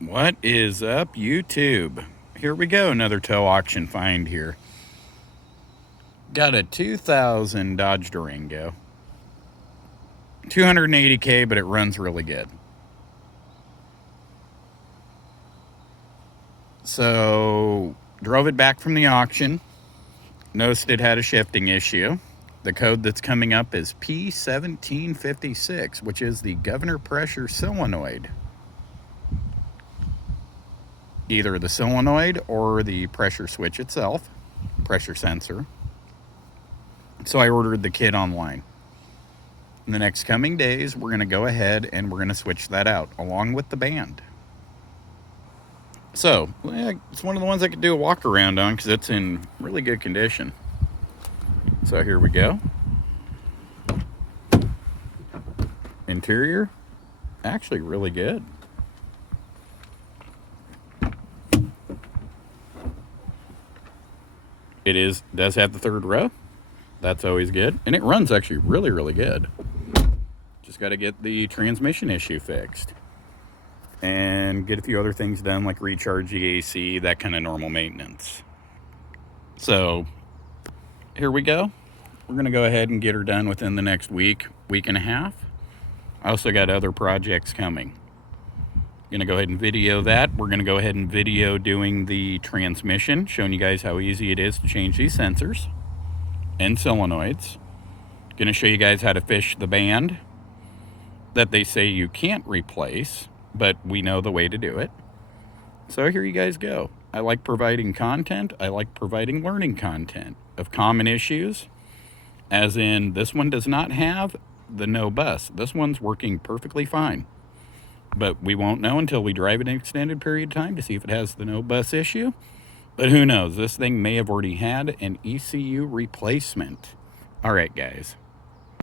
What is up, YouTube? Here we go, another tow auction find here. Got a 2000 Dodge Durango. 280K, but it runs really good. So, drove it back from the auction. Noticed it had a shifting issue. The code that's coming up is P1756, which is the governor pressure solenoid. Either the solenoid or the pressure switch itself, pressure sensor. So I ordered the kit online. In the next coming days, we're going to go ahead and we're going to switch that out along with the band. So it's one of the ones I could do a walk around on because it's in really good condition. So here we go. Interior, actually really good. It does have the third row. That's always good. And it runs actually really, really good. Just got to get the transmission issue fixed. And get a few other things done like recharge the AC, that kind of normal maintenance. So here we go. We're going to go ahead and get her done within the next week and a half. I also got other projects coming. Going to go ahead and video that. We're going to go ahead and video doing the transmission, showing you guys how easy it is to change these sensors and solenoids. Going to show you guys how to fish the band that they say you can't replace, but we know the way to do it. So here you guys go. I like providing content. I like providing learning content of common issues, as in this one does not have the no bus. This one's working perfectly fine. But we won't know until we drive it an extended period of time to see if it has the no bus issue. But who knows? This thing may have already had an ECU replacement. All right, guys.